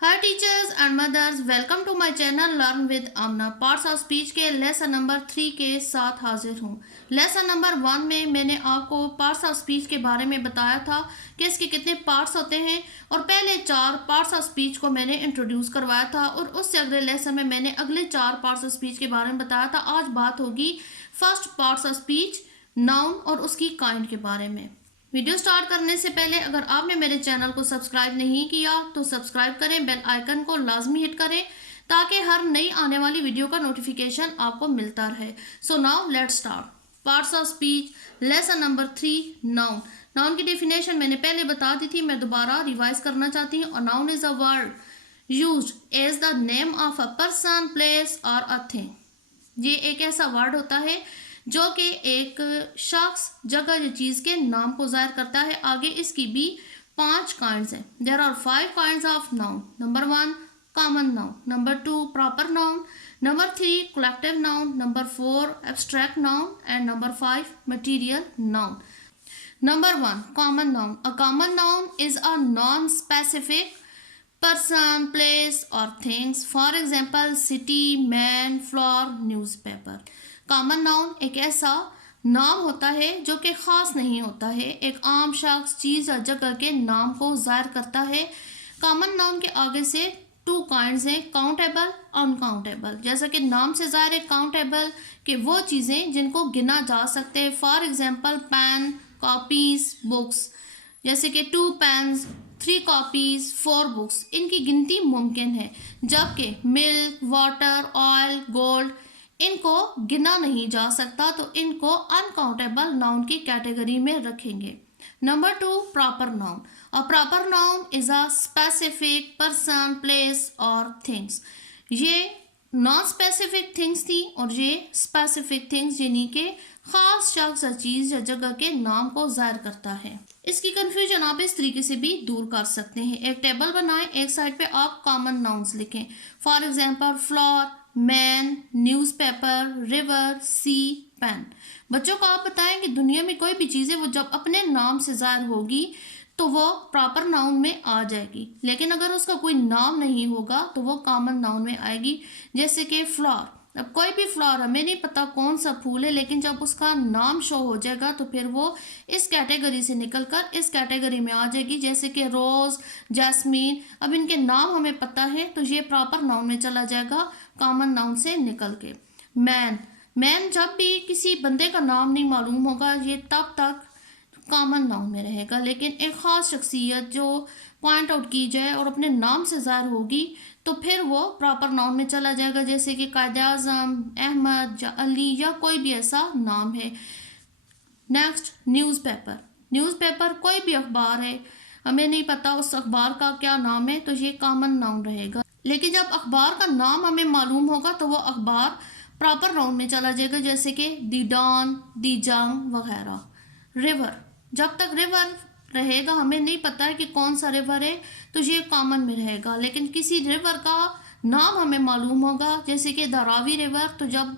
Hi teachers and mothers, welcome to my channel learn with Aamna. Parts of speech के lesson number 3 के साथ हाजिर हूँ। लेसन नंबर 1 में मैंने आपको पार्ट्स ऑफ स्पीच के बारे में बताया था कि इसके कितने पार्ट्स होते हैं और पहले 4 पार्ट्स ऑफ स्पीच को मैंने इंट्रोड्यूस करवाया था और उससे अगले लेसन में मैंने अगले 4 पार्ट्स ऑफ स्पीच के बारे में बताया था। आज बात होगी first parts of speech, noun और उसकी काइंड के बारे में। वीडियो स्टार्ट करने से पहले अगर आपने मेरे चैनल को सब्सक्राइब नहीं किया तो सब्सक्राइब करें, बेल आइकन को लाजमी हिट करें ताकि हर नई आने वाली वीडियो का नोटिफिकेशन आपको मिलता रहे। So now let's start parts of speech, lesson number 3, noun. Noun की डेफिनेशन मैंने पहले बता दी थी, मैं दोबारा रिवाइज करना चाहती हूँ। Noun is a word used as the name of a person, place और अ थिंग। ये एक ऐसा वर्ड होता है जो कि एक शख्स, जगह या चीज़ के नाम को जाहिर करता है। आगे इसकी भी 5 काइंड्स हैं। There are 5 kinds of noun. Number 1 common noun, number 2 proper noun, number 3 collective noun, number 4 abstract noun and number 5 material noun. Number 1 common noun. A common noun is a non specific person, place or things. For example, city, man, flower, newspaper. Common noun एक ऐसा नाम होता है जो कि ख़ास नहीं होता है, एक आम शख्स, चीज़ या जगह के नाम को ज़ाहिर करता है। कॉमन नाउन के आगे से 2 काइंड्स हैं, काउंटेबल, अनकाउंटेबल। जैसा कि नाम से ज़ाहिर है, काउंटेबल कि वो चीज़ें जिनको गिना जा सकते हैं। For example pen, copies, books. जैसे कि 2 पेन्स, 3 कॉपीज़, 4 बुक्स, इनकी गिनती मुमकिन है। जबकि मिल्क, वाटर, ऑयल, गोल्ड, इनको गिना नहीं जा सकता, तो इनको अनकाउंटेबल नाउन की कैटेगरी में रखेंगे। Number 2 proper noun. A proper noun is a specific person, place और थिंग्स। ये नॉन स्पेसिफिक थिंग्स थी और ये स्पेसिफिक थिंग्स यानी कि खास शख्स या चीज़ या जगह के नाम को जाहिर करता है। इसकी कंफ्यूजन आप इस तरीके से भी दूर कर सकते हैं। एक टेबल बनाएं, एक साइड पे आप कॉमन नाउन्स लिखें। For example floor, man, newspaper, river, sea, pen. बच्चों को आप बताएं कि दुनिया में कोई भी चीज़ है वो जब अपने नाम से जाहिर होगी तो वो प्रॉपर नाउन में आ जाएगी, लेकिन अगर उसका कोई नाम नहीं होगा तो वो कॉमन नाउन में आएगी। जैसे कि फ्लावर, अब कोई भी फ्लावर, हमें नहीं पता कौन सा फूल है, लेकिन जब उसका नाम शो हो जाएगा तो फिर वो इस कैटेगरी से निकलकर इस कैटेगरी में आ जाएगी। जैसे कि रोज़, जैस्मीन, अब इनके नाम हमें पता है तो ये प्रॉपर नाउन में चला जाएगा कॉमन नाउन से निकल के। मैन, मैन जब भी किसी बंदे का नाम नहीं मालूम होगा ये तब तक कॉमन नाउन में रहेगा, लेकिन एक ख़ास शख्सियत जो पॉइंट आउट की जाए और अपने नाम से ज़ाहिर होगी तो फिर वो प्रॉपर नाउन में चला जाएगा। जैसे कि कायद आज़म, अहमद या अली या कोई भी ऐसा नाम है। Next newspaper. न्यूज़पेपर कोई भी अखबार है, हमें नहीं पता उस अखबार का क्या नाम है तो ये कॉमन नाउन रहेगा, लेकिन जब अखबार का नाम हमें मालूम होगा तो वो अखबार प्रॉपर नाउन में चला जाएगा। जैसे कि दी डॉन, दी जंग वगैरह। रिवर, जब तक रिवर रहेगा, हमें नहीं पता है कि कौन सा रिवर है तो ये कॉमन में रहेगा, लेकिन किसी रिवर का नाम हमें मालूम होगा जैसे कि द रावी रिवर, तो जब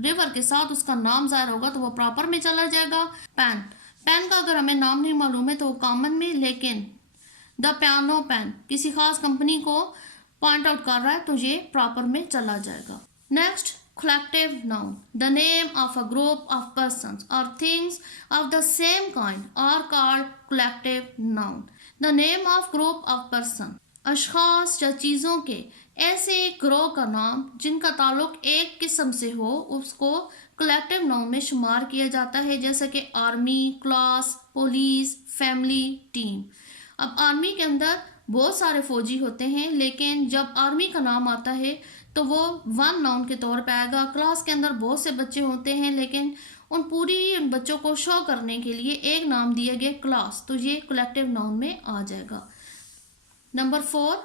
रिवर के साथ उसका नाम ज़ाहिर होगा तो वो प्रॉपर में चला जाएगा। पेन, पेन का अगर हमें नाम नहीं मालूम है तो वो कॉमन में, लेकिन द पियानो पेन किसी खास कंपनी को पॉइंट आउट कर रहा है तो ये प्रॉपर में चला जाएगा। Next collective noun, the name of a group of persons or things of the same kind are called collective noun. The name of group of person, अशखास या चीज़ों के ऐसे ग्रोह का नाम जिनका ताल्लुक एक किस्म से हो उसको कलेक्टिव नाउन में शुमार किया जाता है। जैसे कि army, class, police, family, team. अब आर्मी के अंदर बहुत सारे फौजी होते हैं, लेकिन जब आर्मी का नाम आता है तो वो 1 नाउन के तौर पे आएगा। क्लास के अंदर बहुत से बच्चे होते हैं, लेकिन उन पूरी बच्चों को शो करने के लिए एक नाम दिया गया क्लास, तो ये कलेक्टिव नाउन में आ जाएगा। Number 4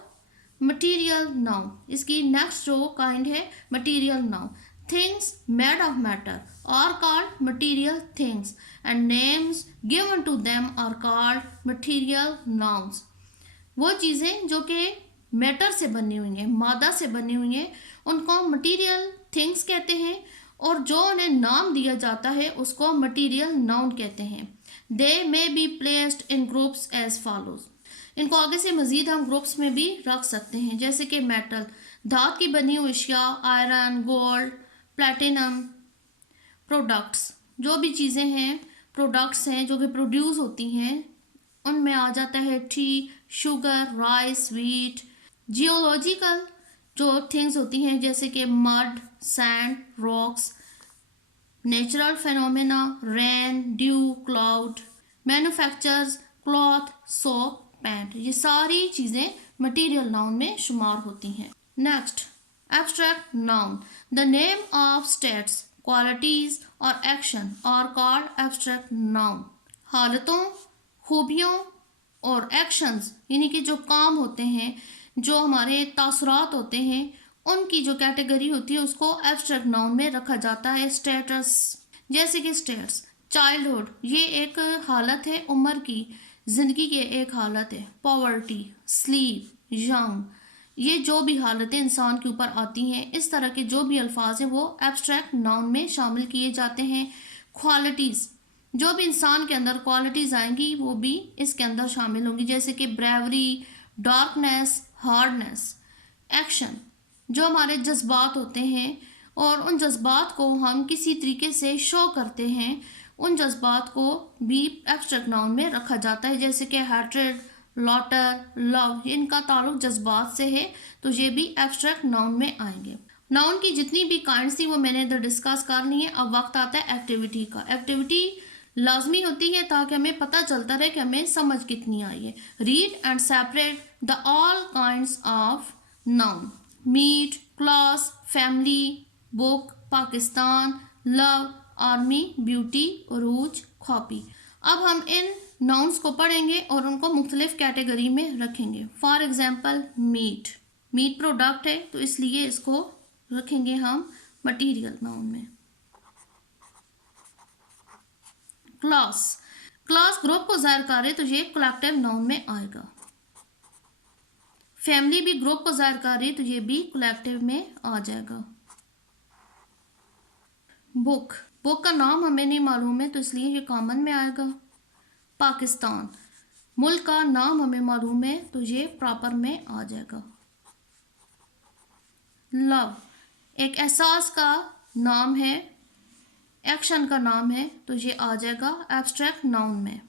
material noun. इसकी नेक्स्ट जो काइंड है material noun. Things made of matter are called material things and names given to them are called material nouns. वो चीज़ें जो कि मैटर से बनी हुई हैं, मादा से बनी हुई हैं, उनको मटीरियल थिंग्स कहते हैं और जो उन्हें नाम दिया जाता है उसको मटीरियल नाउन कहते हैं। They may be placed in groups as follows. इनको आगे से मज़ीद हम ग्रुप्स में भी रख सकते हैं, जैसे कि मेटल, धात की बनी हुई अशिया, आयरन, गोल्ड, प्लेटिनम। प्रोडक्ट्स, जो भी चीज़ें हैं, प्रोडक्ट्स हैं जो कि प्रोड्यूस होती हैं, उनमें आ जाता है tea, sugar, rice, wheat. Geological जो थिंग्स होती हैं जैसे कि mud, sand, rocks. Natural phenomena, rain, dew, cloud. Manufactures, cloth, soap, pant. ये सारी चीज़ें मटीरियल नाउन में शुमार होती हैं। Next, abstract noun. The name of states, qualities और action are called abstract noun. हालतों, खूबियों और एक्शंस यानी कि जो काम होते हैं, जो हमारे तासुरात होते हैं, उनकी जो कैटेगरी होती है उसको एब्स्ट्रैक्ट नाउन में रखा जाता है। स्टेटस, जैसे कि स्टेट्स, चाइल्डहुड, ये एक हालत है उम्र की, ज़िंदगी की एक हालत है। पॉवर्टी, स्लीप, यंग, ये जो भी हालतें इंसान के ऊपर आती हैं, इस तरह के जो भी अल्फाज हैं वो एब्स्ट्रैक्ट नाउन में शामिल किए जाते हैं। क्वालिटीज़, जो भी इंसान के अंदर क्वालिटीज़ आएंगी वो भी इसके अंदर शामिल होंगी, जैसे कि ब्रेवरी, डार्कनेस, हार्डनेस। एक्शन, जो हमारे जज्बात होते हैं और उन जज्बात को हम किसी तरीके से शो करते हैं, उन जज्बात को भी एब्स्ट्रैक्ट नाउन में रखा जाता है, जैसे कि हैट्रेड, लॉटर, लव। इनका ताल्लुक जज्बात से है तो ये भी एब्स्ट्रैक्ट नाउन में आएंगे। नाउन की जितनी भी काइंड्स थी वो मैंने इधर डिस्कस कर ली है। अब वक्त आता है एक्टिविटी का। एक्टिविटी लाजमी होती है ताकि हमें पता चलता रहे कि हमें समझ कितनी आई है। Read and separate the all kinds of noun. Meat, class, family, book, Pakistan, love, army, beauty, Urooj, copy. अब हम इन नाउन्स को पढ़ेंगे और उनको मुख्तलिफ कैटेगरी में रखेंगे। For example, meat, meat product है तो इसलिए इसको रखेंगे हम मटीरियल नाउन में। क्लास, क्लास ग्रुप को ज़ाहिर करे तो ये कलेक्टिव नाउन में आएगा। फैमिली भी ग्रुप को ज़ाहिर कर रही है तो ये भी कलेक्टिव में आ जाएगा। बुक, बुक का नाम हमें नहीं मालूम है तो इसलिए ये कॉमन में आएगा। पाकिस्तान, मुल्क का नाम हमें मालूम है तो ये प्रॉपर में आ जाएगा। लव, एक एहसास का नाम है, एक्शन का नाम है तो ये आ जाएगा एब्स्ट्रैक्ट नाउन में।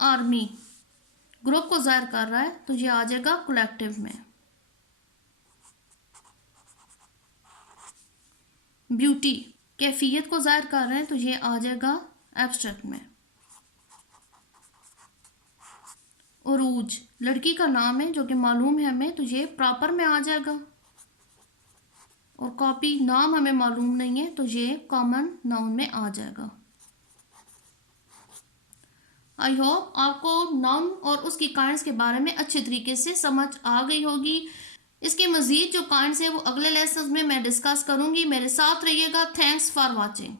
आर्मी, ग्रुप को ज़ाहिर कर रहा है तो ये आ जाएगा कलेक्टिव में। ब्यूटी, कैफियत को ज़ाहिर कर रहे हैं तो ये आ जाएगा एब्स्ट्रैक्ट में। उरूज, लड़की का नाम है जो कि मालूम है हमें तो ये प्रॉपर में आ जाएगा। और कॉपी, नाम हमें मालूम नहीं है तो ये कॉमन नाउन में आ जाएगा। आई होप आपको नाउन और उसकी काइंड्स के बारे में अच्छे तरीके से समझ आ गई होगी। इसके मज़ीद जो काइंड्स हैं वो अगले लेसन में मैं डिस्कस करूँगी। मेरे साथ रहिएगा। Thanks for watching.